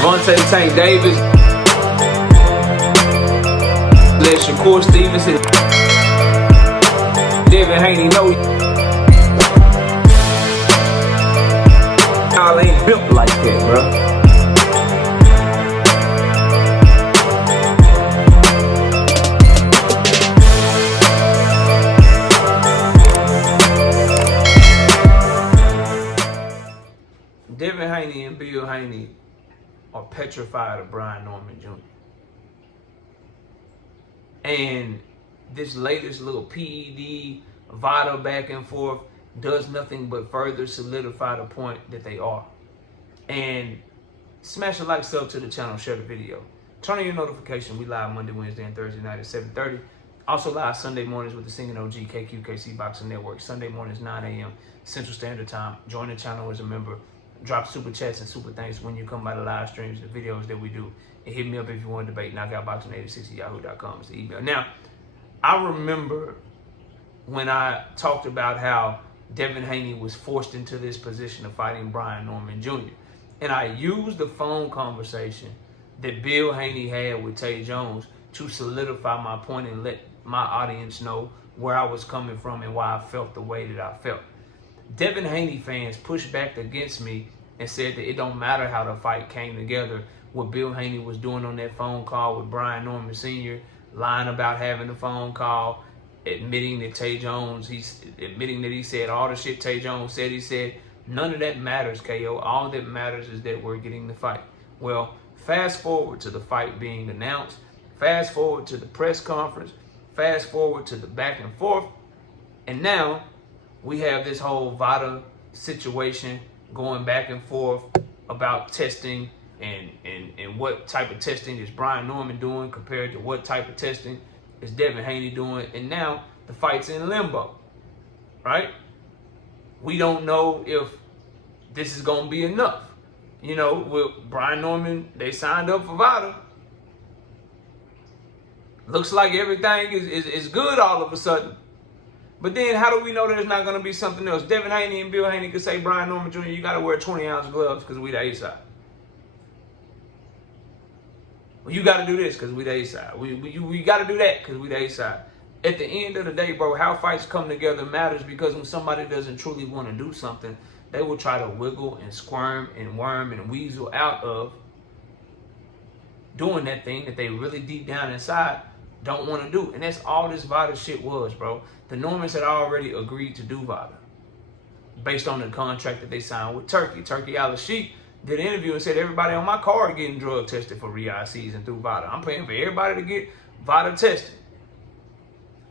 Tank Davis, let Shakur Stevenson, Devin Haney know y'all ain't built like that, bro. Devin Haney and Bill Haney are petrified of Brian Norman Jr. And this latest little PED, VADA back and forth does nothing but further solidify the point that they are. And smash a like, sub to the channel, share the video. Turn on your notification. We live Monday, Wednesday, and Thursday night at 7:30. Also live Sunday mornings with the Singing OG KQKC Boxing Network. Sunday mornings 9 a.m. Central Standard Time. Join the channel as a member. Drop super chats and super thanks when you come by the live streams, the videos that we do. And hit me up if you want to debate. knockoutboxing86@yahoo.com is the email. Now, I remember when I talked about how Devin Haney was forced into this position of fighting Brian Norman Jr. And I used the phone conversation that Bill Haney had with Tay Jones to solidify my point and let my audience know where I was coming from and why I felt the way that I felt. Devin Haney fans pushed back against me and said that it don't matter how the fight came together. What Bill Haney was doing on that phone call with Brian Norman Sr., lying about having the phone call, admitting that Tay Jones, he's admitting that he said all the shit Tay Jones said he said. None of that matters, KO. All that matters is that we're getting the fight. Well, fast forward to the fight being announced. Fast forward to the press conference. Fast forward to the back and forth. And now we have this whole VADA situation going back and forth about testing and what type of testing is Brian Norman doing compared to what type of testing is Devin Haney doing. And now the fight's in limbo, right? We don't know if this is going to be enough. You know, with Brian Norman, they signed up for VADA. Looks like everything is good all of a sudden. But then how do we know there's not going to be something else? Devin Haney and Bill Haney could say, Brian Norman Jr., you got to wear 20-ounce gloves because we the A-side. Well, you got to do this because we the A-side. We got to do that because we the A-side. At the end of the day, bro, how fights come together matters because when somebody doesn't truly want to do something, they will try to wiggle and squirm and worm and weasel out of doing that thing that they really deep down inside don't want to do. And that's all this VADA shit was, bro. The Normans had already agreed to do VADA based on the contract that they signed with Turkey. Turkey Al-Sheikh did an interview and said everybody on my card getting drug tested for Riyadh season through VADA. I'm paying for everybody to get VADA tested.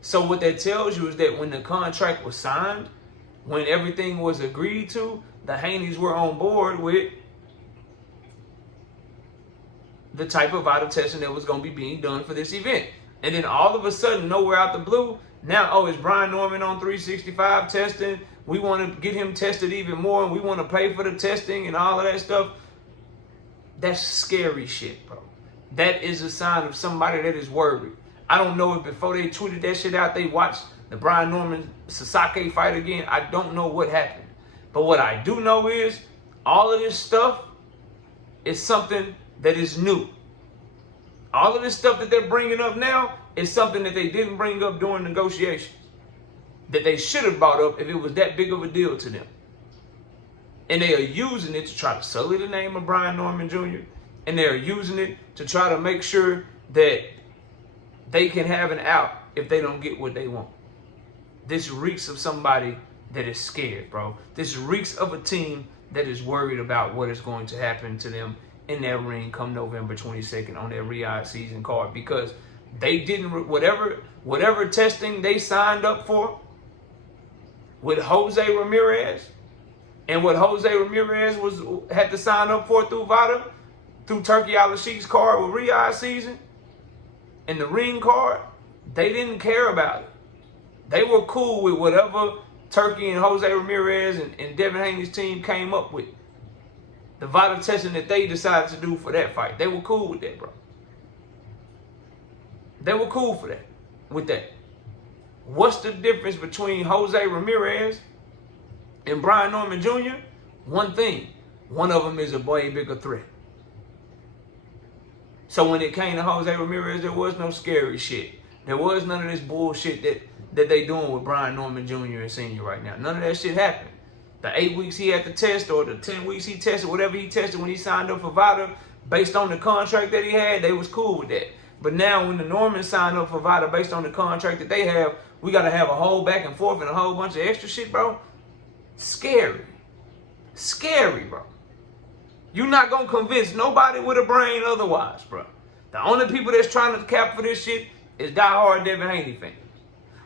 So what that tells you is that when the contract was signed, when everything was agreed to, the Haneys were on board with the type of VADA testing that was going to be being done for this event. And then all of a sudden, nowhere out the blue, now, oh, is Brian Norman on 365 testing? We want to get him tested even more, and we want to pay for the testing and all of that stuff. That's scary shit, bro. That is a sign of somebody that is worried. I don't know if before they tweeted that shit out, they watched the Brian Norman Sasaki fight again. I don't know what happened. But what I do know is all of this stuff is something that is new. All of this stuff that they're bringing up now is something that they didn't bring up during negotiations, that they should have brought up if it was that big of a deal to them. And they are using it to try to sully the name of Brian Norman Jr. And they are using it to try to make sure that they can have an out if they don't get what they want. This reeks of somebody that is scared, bro. This reeks of a team that is worried about what is going to happen to them in that ring come November 22nd on their Riyadh season card, because they didn't, whatever testing they signed up for with Jose Ramirez and what Jose Ramirez had to sign up for through VADA, through Turkey Al-Sheikh's card with Riyadh season and the ring card, they didn't care about it. They were cool with whatever Turkey and Jose Ramirez and Devin Haney's team came up with. The VADA testing that they decided to do for that fight. They were cool with that, bro. They were cool for that, with that. What's the difference between Jose Ramirez and Brian Norman Jr.? One thing. One of them is a way bigger threat. So when it came to Jose Ramirez, there was no scary shit. There was none of this bullshit that they doing with Brian Norman Jr. and Sr. right now. None of that shit happened. The 8 weeks he had to test, or the 10 weeks he tested, whatever he tested when he signed up for VADA, based on the contract that he had, they was cool with that. But now when the Normans sign up for VADA based on the contract that they have, we got to have a whole back and forth and a whole bunch of extra shit, bro. Scary. Scary, bro. You're not going to convince nobody with a brain otherwise, bro. The only people that's trying to cap for this shit is diehard Devin Haney fans.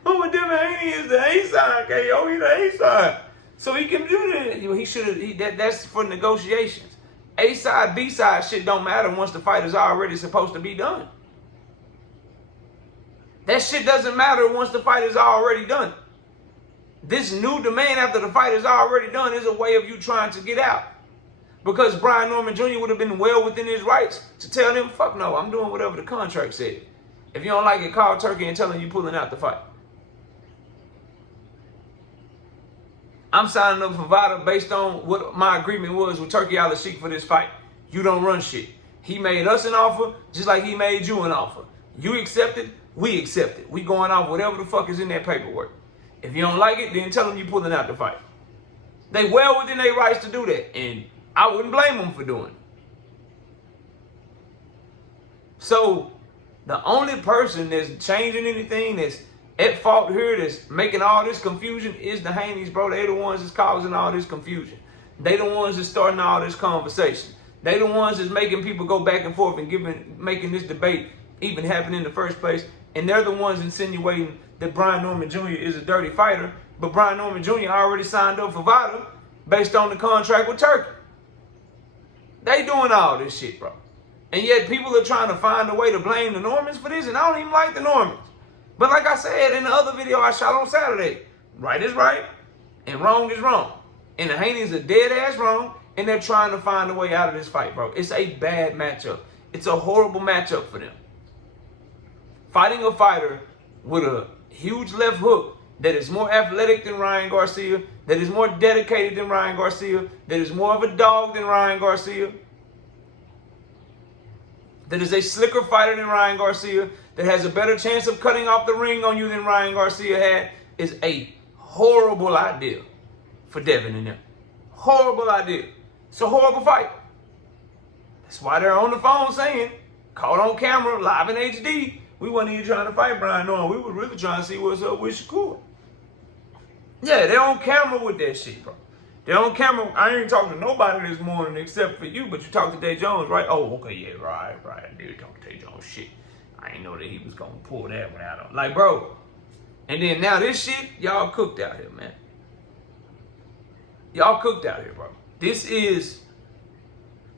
Oh, but Devin Haney is the A-side, KO. He's the A-side. So he can do that. He should have. That's for negotiations. A-side, B-side shit don't matter once the fight is already supposed to be done. That shit doesn't matter once the fight is already done. This new demand after the fight is already done is a way of you trying to get out. Because Brian Norman Jr. would have been well within his rights to tell them, fuck no, I'm doing whatever the contract said. If you don't like it, call Turkey and tell him you pulling out the fight. I'm signing up for VADA based on what my agreement was with Turkey Al-Sheikh for this fight. You don't run shit. He made us an offer just like he made you an offer. You accepted, we accepted. We going off whatever the fuck is in that paperwork. If you don't like it, then tell them you pulling out the fight. They well within their rights to do that, and I wouldn't blame them for doing it. So the only person that's changing anything, that's at fault here, that's making all this confusion, is the Haneys, bro. They the ones that's causing all this confusion. They the ones that's starting all this conversation. They the ones that's making people go back and forth and making this debate even happen in the first place. And they're the ones insinuating that Brian Norman Jr. is a dirty fighter. But Brian Norman Jr. already signed up for VADA based on the contract with Turkey. They doing all this shit, bro. And yet people are trying to find a way to blame the Normans for this, and I don't even like the Normans. But like I said in the other video I shot on Saturday, right is right and wrong is wrong. And the Haneys are dead ass wrong, and they're trying to find a way out of this fight, bro. It's a bad matchup. It's a horrible matchup for them. Fighting a fighter with a huge left hook that is more athletic than Ryan Garcia, that is more dedicated than Ryan Garcia, that is more of a dog than Ryan Garcia, that is a slicker fighter than Ryan Garcia, that has a better chance of cutting off the ring on you than Ryan Garcia had, is a horrible idea for Devin and them. Horrible idea. It's a horrible fight. That's why they're on the phone saying, caught on camera, live in HD, we wasn't even trying to fight Brian Norman. We were really trying to see what's up with Shakur. Yeah, they're on camera with that shit, bro. They're on camera. I ain't talking to nobody this morning except for you, but you talked to Day Jones, right? Oh, okay, yeah, right. I did talk to Day Jones. Shit. I ain't know that he was going to pull that one out on. Like, bro. And then now this shit, y'all cooked out here, man. Y'all cooked out here, bro. This is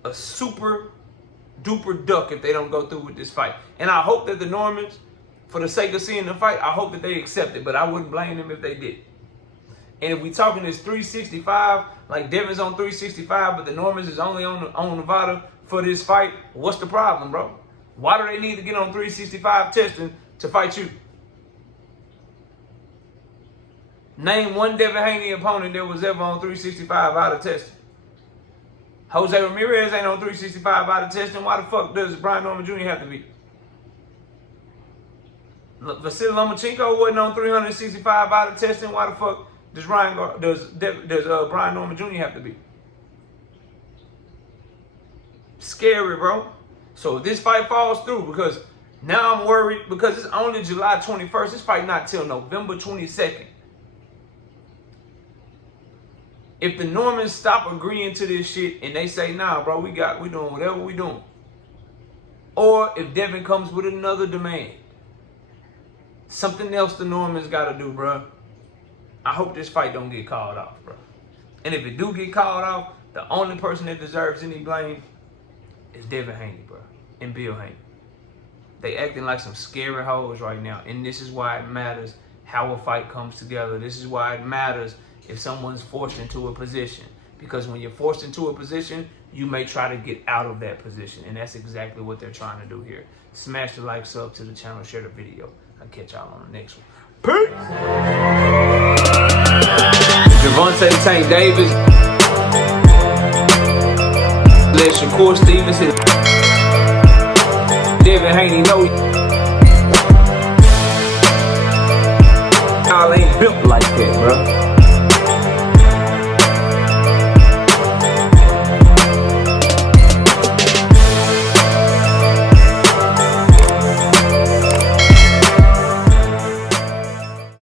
a super duper duck if they don't go through with this fight. And I hope that the Normans, for the sake of seeing the fight, I hope that they accept it, but I wouldn't blame them if they did. And if we talking this 365, like Devin's on 365, but the Normans is only on Nevada for this fight, what's the problem, bro? Why do they need to get on 365 testing to fight you? Name one Devin Haney opponent that was ever on 365 out of testing. Jose Ramirez ain't on 365 out of testing. Why the fuck does Brian Norman Jr. have to be? Vasily Lomachenko wasn't on 365 out of testing. Why the fuck does Brian Norman Jr. have to be? Scary, bro. So if this fight falls through, because now I'm worried, because it's only July 21st. This fight not till November 22nd. If the Normans stop agreeing to this shit and they say, nah, bro, we doing whatever we doing. Or if Devin comes with another demand. Something else the Normans got to do, bro. I hope this fight don't get called off, bro. And if it do get called off, the only person that deserves any blame is Devin Haney, bro. And Bill Haney. They acting like some scary hoes right now. And this is why it matters how a fight comes together. This is why it matters if someone's forced into a position. Because when you're forced into a position, you may try to get out of that position. And that's exactly what they're trying to do here. Smash the like, sub to the channel, share the video. I'll catch y'all on the next one. Peace! Gervonta Tank Davis. Let Shakur Stevenson. Devin, Haney, know y'all ain't built like that, bro.